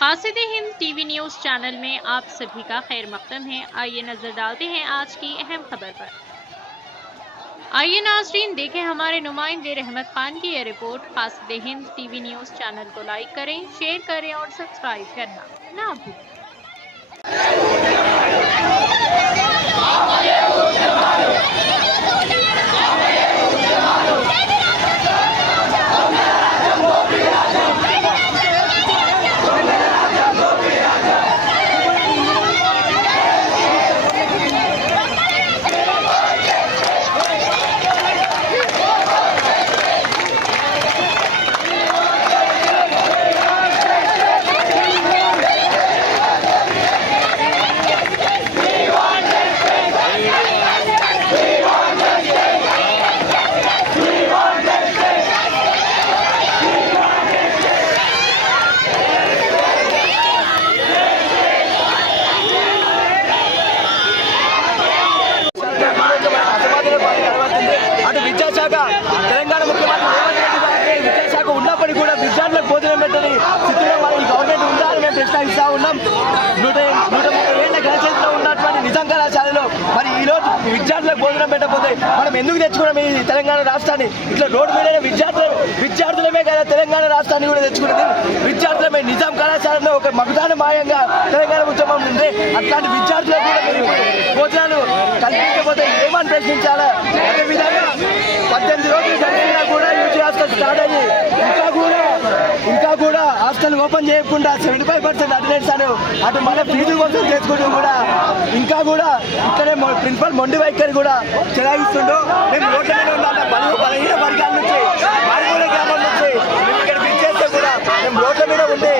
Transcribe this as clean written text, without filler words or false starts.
कासिद Hind TV news channel में आप सभी का खैर मकदम है। आइए नजर डालते हैं आज की अहम खबर पर। आइए नाज़रीन देखें हमारे नुमाइंदे रहमत खान की यह रिपोर्ट। Qasid Hind TV news channel को लाइक करें, शेयर करें और सब्सक्राइब करना ना भूलें। తెలంగాణ ముఖ్యమంత్రి రేవంత్ రెడ్డి గారికి విద్యాశాఖ ఉన్నప్పటికీ కూడా విద్యార్థులకు భోజనం పెట్టని స్థితిలో ఈ గవర్నమెంట్ ఉండాలని మేము ప్రశ్నిస్తూ ఉన్నాం. 130 ఏళ్ల గణచరిత్ర ఉన్నటువంటి నిజాం కళాశాలలో మరి ఈరోజు విద్యార్థులకు భోజనం పెట్టకపోతే మనం ఎందుకు తెచ్చుకున్నాం ఈ తెలంగాణ రాష్ట్రాన్ని? ఇట్లా రోడ్డు మీద విద్యార్థులమే కదా తెలంగాణ రాష్ట్రాన్ని కూడా తెచ్చుకున్నది. విద్యార్థులమే నిజాం కళాశాలలో ఒక మగదాన మాయంగా తెలంగాణ ఉద్యమం ఉంది. అట్లాంటి విద్యార్థులకు కూడా మీరు భోజనాలు కల్పించకపోతే ఏమని ప్రశ్నించాలా? అదేవిధంగా 18 రోజులు జరిగినా కూడా యూజీ హాస్టల్ స్టార్ట్ అయ్యి ఇంకా కూడా హాస్టల్ ఓపెన్ చేయకుండా 75% అటెండెన్స్ అని అటు మన ఫీజు కోసం చేసుకుంటూ కూడా ఇంకా కూడా ఇక్కడే ప్రిన్సిపల్ మొండి వైఖరి కూడా చెలాయిస్తుండో. మేము రోడ్ల మీద ఉండాలి, బలహీన వర్గాల నుంచి మారుమూల గ్రామం నుంచి మేము ఇక్కడ విచ్చేస్తే కూడా మేము రోడ్ల మీద ఉండి